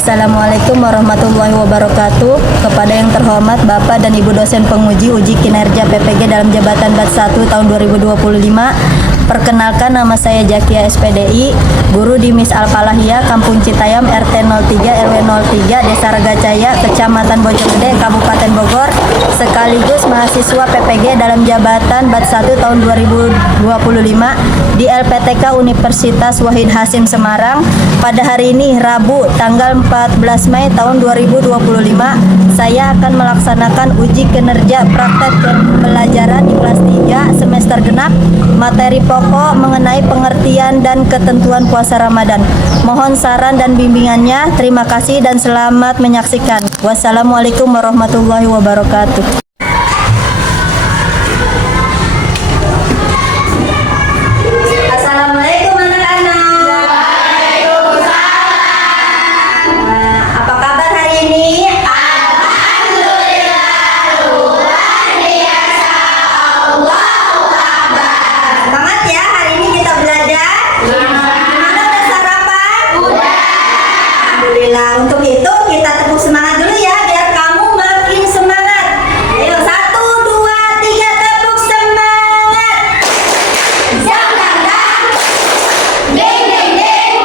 Assalamualaikum warahmatullahi wabarakatuh. Kepada yang terhormat Bapak dan Ibu dosen penguji uji kinerja PPG dalam jabatan BAT 1 tahun 2025. Perkenalkan, nama saya Jakia SPDI, guru di Mis Al-Falahiyah, Kampung Citayam, RT 03 RW 03, Desa Regacaya, Kecamatan Bojonggede, Kabupaten Bogor, sekaligus mahasiswa PPG dalam jabatan BAT 1 tahun 2025 di LPTK Universitas Wahid Hasim Semarang. Pada hari ini Rabu tanggal 14 Mei tahun 2025, saya akan melaksanakan uji kinerja praktek pembelajaran di kelas 3 semester genap, materi pokok mengenai pengertian dan ketentuan puasa Ramadan. Mohon saran dan bimbingannya. Terima kasih dan selamat menyaksikan. Wassalamualaikum warahmatullahi wabarakatuh. Untuk itu kita tepuk semangat dulu ya, biar kamu makin semangat. Ayo 1, 2, 3 tepuk semangat. Jang jang jang, ding ding ding,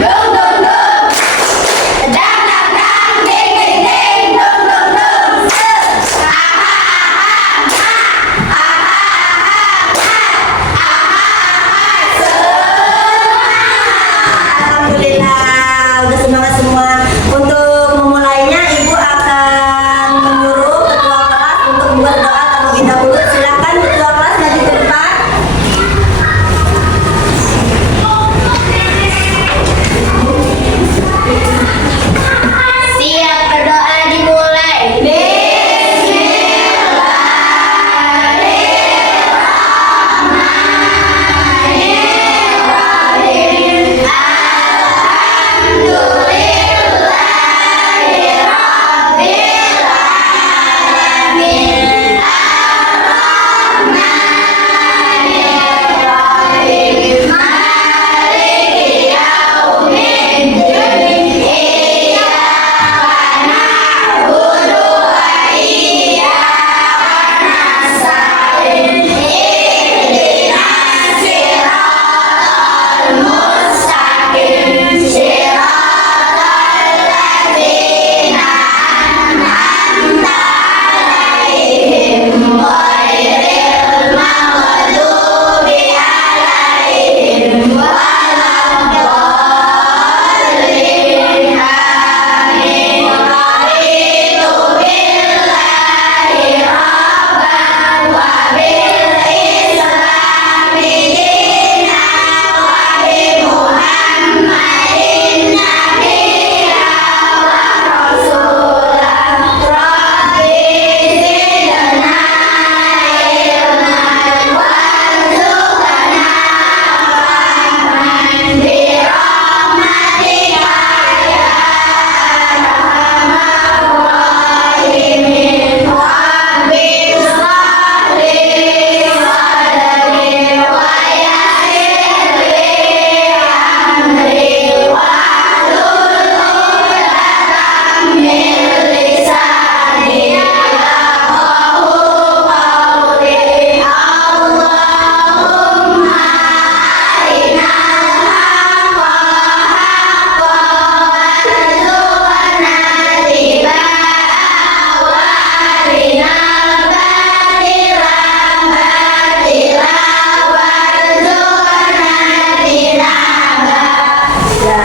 dung dung dung, jang jang jang, ding ding ding, dung dung dung. Alhamdulillah. Udah semangat semua. Untuk memulainya, Ibu akan menyuruh ketua kelas untuk membuat doa terlebih dahulu. Silakan ketua kelas maju ke depan. Siap, berdoa dimulai.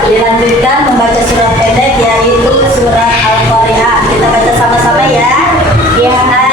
Dilanjutkan membaca surat pendek, yaitu surat Al-Qari'ah. Kita baca sama-sama ya. Ya. Ya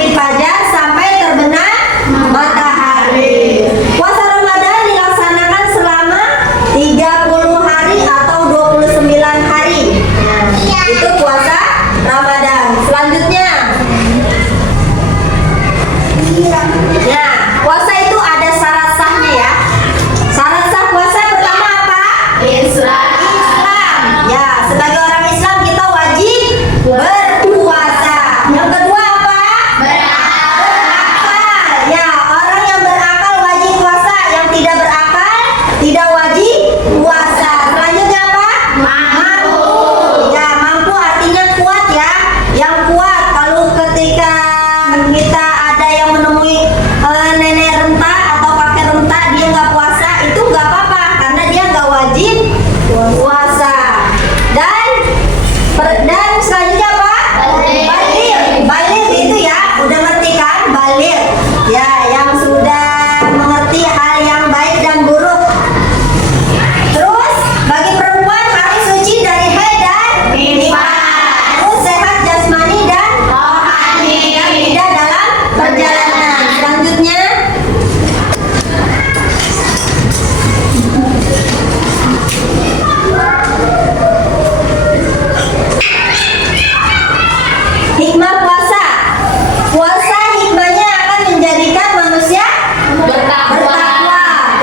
terbit fajar sampai terbenam matahari. Puasa Ramadan dilaksanakan selama 30 hari atau 29 hari. Nah, itu puasa Ramadan. Selanjutnya, nah, puasa itu ada syarat sahnya ya. Syarat sah puasa pertama apa? Islam. Ya, sebagai orang Islam kita wajib berpuasa. Yang kedua apa? Berakal. Ya, orang yang berakal wajib puasa. Yang tidak berakal tidak wajib puasa. Selanjutnya apa? Mampu. Ya, mampu artinya kuat ya. Yang kuat kalau ketika kita ada yang menemui nenek renta atau kakek renta dia nggak puasa, itu nggak apa-apa karena dia nggak wajib puasa. Dan selanjutnya apa? Baligh itu ya, udah ngerti kan? Baligh ya, yang sudah mengerti hal yang baik dan buruk. Terus bagi perempuan harus suci dari haid dan nifas. Terus sehat jasmani dan rohani dan tidak dalam perjalanan. Selanjutnya, hikmah puasa. Puasa hikmahnya akan menjadikan manusia bertakwa.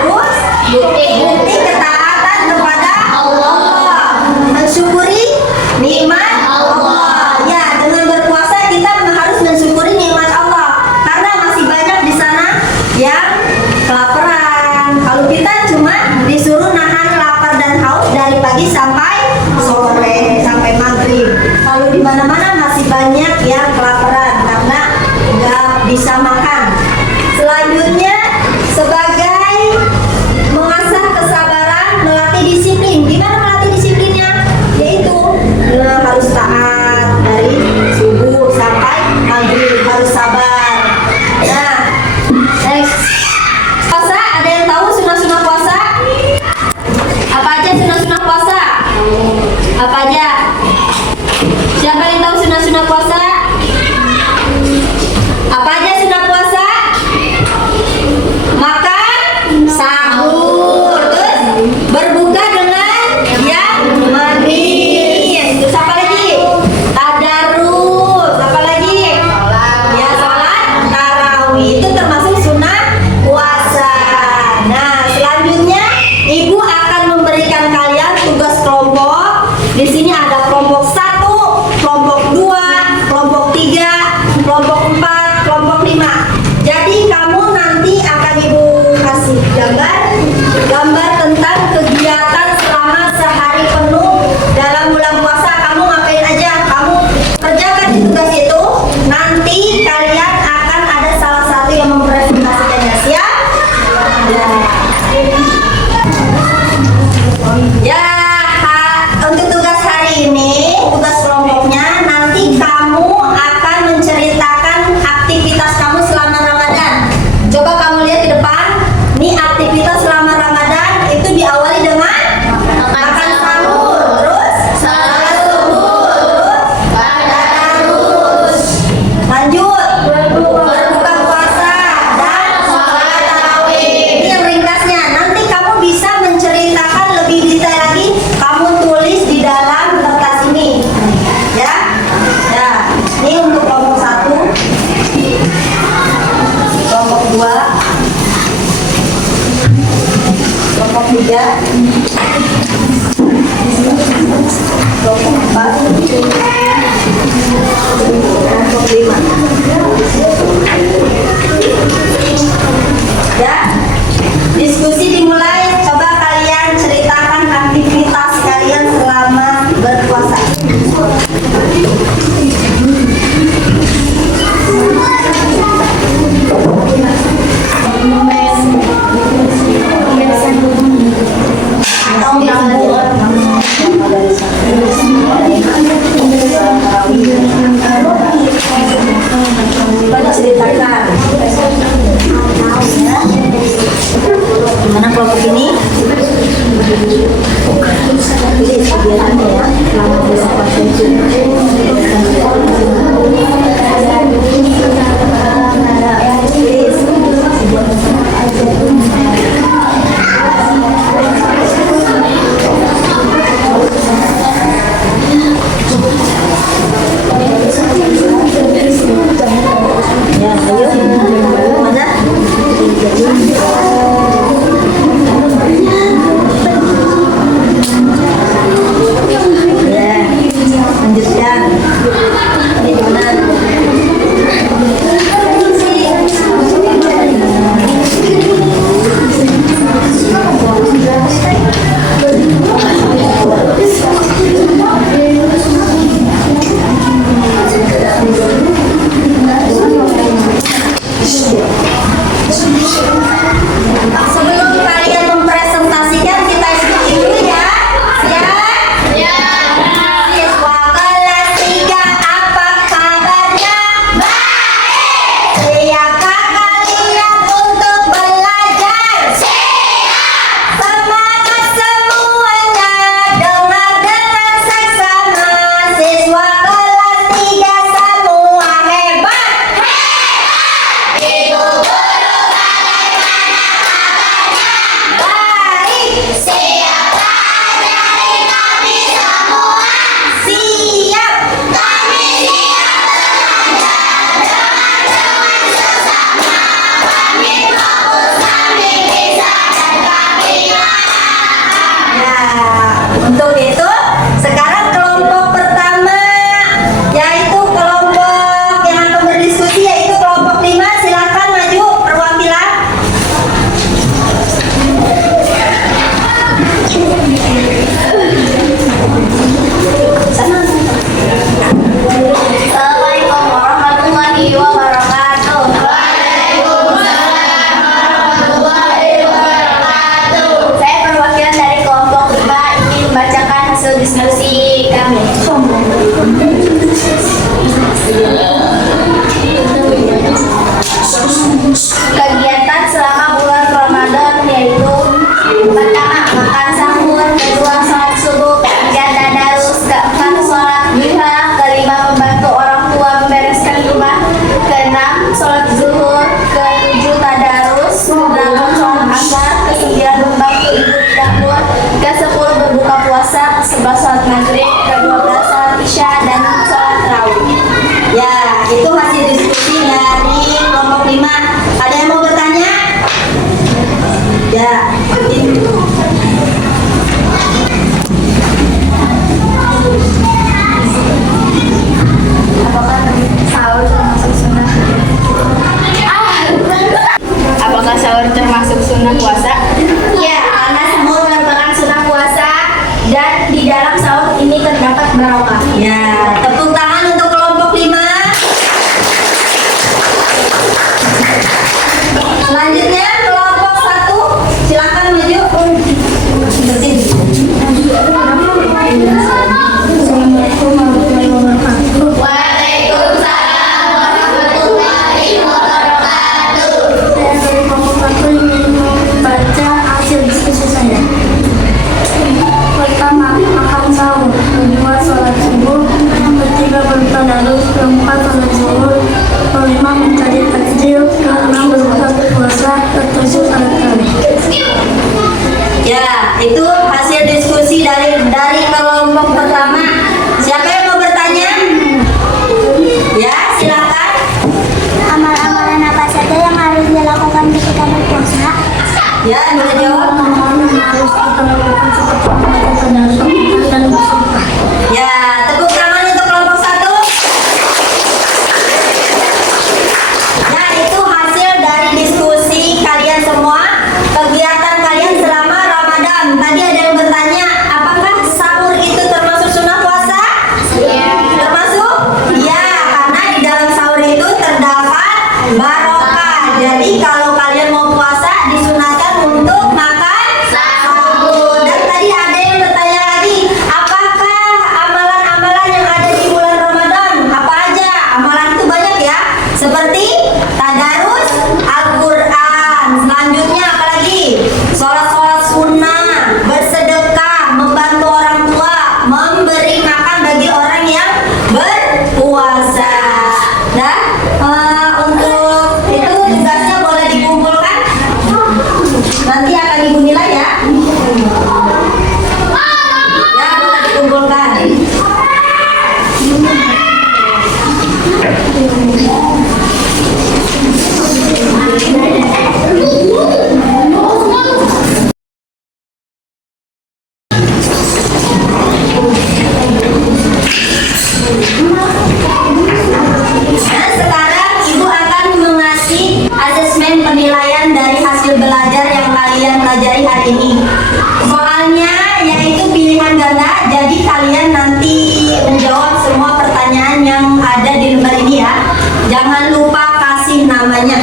Terus bukti ketaatan kepada Allah, mensyukuri nikmat Allah. Ya, dengan berpuasa kita harus mensyukuri nikmat Allah karena masih banyak di sana yang kelaparan. Kalau kita cuma disuruh nahan lapar dan haus dari pagi sampai sore, sampai maghrib. Kalau di mana-mana masih banyak yang kelaparan karena nggak bisa makan. Selanjutnya, sebagai mengasah kesabaran, melatih disiplin. Gimana melatih disiplinnya? Yaitu harus taat dari subuh sampai maghrib, harus sabar. Nah, next. Puasa, ada yang tahu sunah-sunah puasa? Apa aja sunah-sunah puasa? Apa aja? Siapa yang tahu sunah-sunah puasa? Apa aja sunah puasa? Makan, sahur, terus berbuka dengan yang maghrib. Terus apa lagi? Tadarus. Apa lagi? Ya, sholat tarawih. Itu termasuk sunah puasa. Nah, selanjutnya ibu akan memberikan kalian tugas kelompok. Di sini ada kelompok 1, kelompok 2, kelompok 3, kelompok 4, kelompok 5. Jadi kamu nanti akan ibu kasih gambar tentang kegiatan selama sehari penuh dalam bulan puasa. Kamu ngapain aja? Kamu kerjakan di tugas itu. Nanti kalian akan ada salah satu yang mempresentasikannya. Siap? Ya, untuk tugas hari ini, tugas kelompoknya, nanti kamu akan menceritakan aktivitas kamu selama Ramadan. Coba kamu lihat di depan, nih aktivitas selama Ramadan itu diawali dengan makan sahur, terus salat subuh, terus tadarus, lanjut berbuka puasa dan sholat tarawih. Ini yang ringkasnya. Nanti kamu bisa menceritakan lebih detail lagi. Kamu tulis di dalam kertas ini, ya. Ya, ini untuk kelompok 1, kelompok 2, kelompok 3, kelompok 4, kelompok 5. Ya, diskusi dimulai. Coba kalian ceritakan aktivitas kalian selama berpuasa. Coba ceritakan. Gimana kelompok ini? Tulis kegiatannya ya, selama puasa itu. Selanjutnya kelompok 1, silakan maju. Assalamualaikum warahmatullahi wabarakatuh. Saya dari kelompok 1 ingin membaca hasil diskusi saya. Pertama, makan sahur. Kedua, sholat subuh. Ketiga, bertadarus. Keempat, sholat zuhur. Kelima, mencari takjil. Keenam, berbuka puasa. Ketujuh, salat tarawih. Ya, itu hasil diskusi dari kelompok pertama. Siapa yang mau bertanya? Ya, silakan. Amal-amalan apa saja yang harus dilakukan ketika berpuasa? Ya, boleh jawab. Harus kita lakukan seperti membaca tadarus dan bersedekah. Ya, tepuk tangan untuk kelompok 1. Ya, itu hasil dari diskusi kalian semua, kegiatan kalian selama Ramadan. Tadi ada yang bertanya, apakah sahur itu termasuk sunnah puasa? Iya. Termasuk? Iya, karena di dalam sahur itu terdapat barokah. Jadi kalau kalian mau puasa, disunahkan untuk makan sahur. Dan tadi ada yang bertanya lagi, apakah amalan-amalan yang ada di bulan Ramadan? Apa aja? Amalan itu banyak ya, seperti tadarus Al-Quran. Selanjutnya apa lagi? Sholat-sholat sunnah, bersedekah, membantu orang tua, memberi makan bagi orang yang berpuasa. Dan untuk itu tugasnya boleh dikumpulkan, nanti akan ibu nilai ya. Ya, boleh dikumpulkan. Dan sekarang ibu akan mengasih asesmen penilaian dari hasil belajar yang kalian pelajari hari ini. Soalnya yaitu pilihan ganda, jadi kalian nanti menjawab semua pertanyaan yang ada di lembar ini ya. Jangan lupa kasih namanya.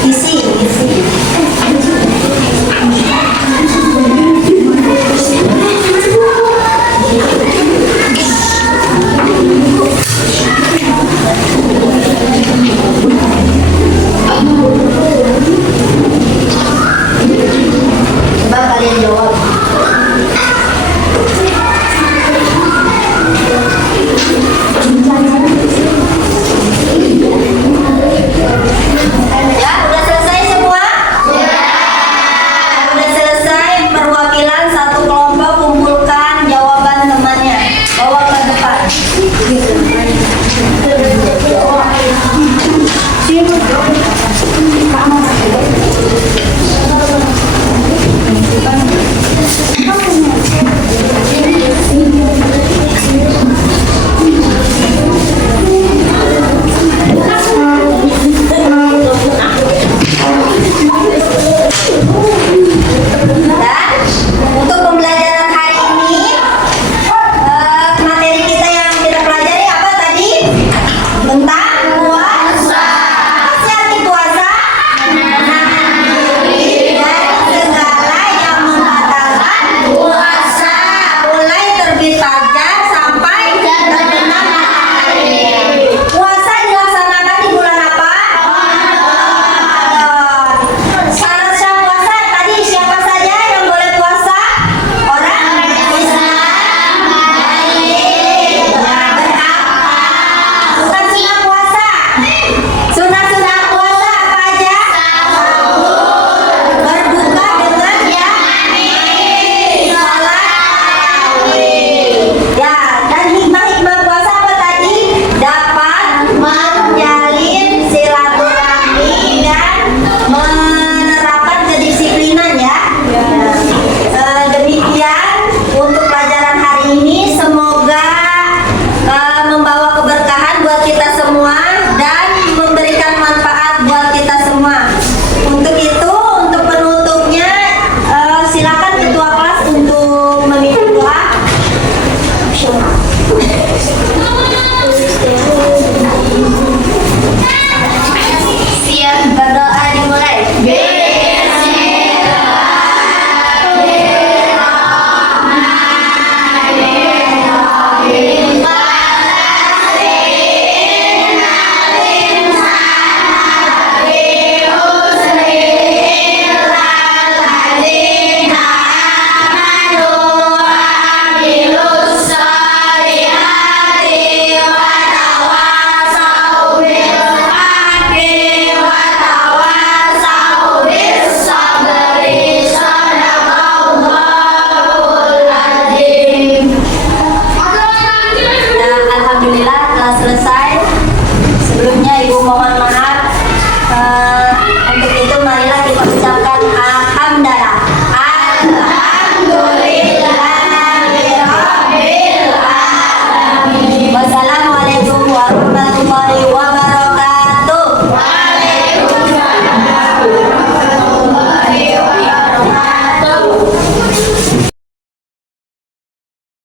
Isi. Coba kalian jawab.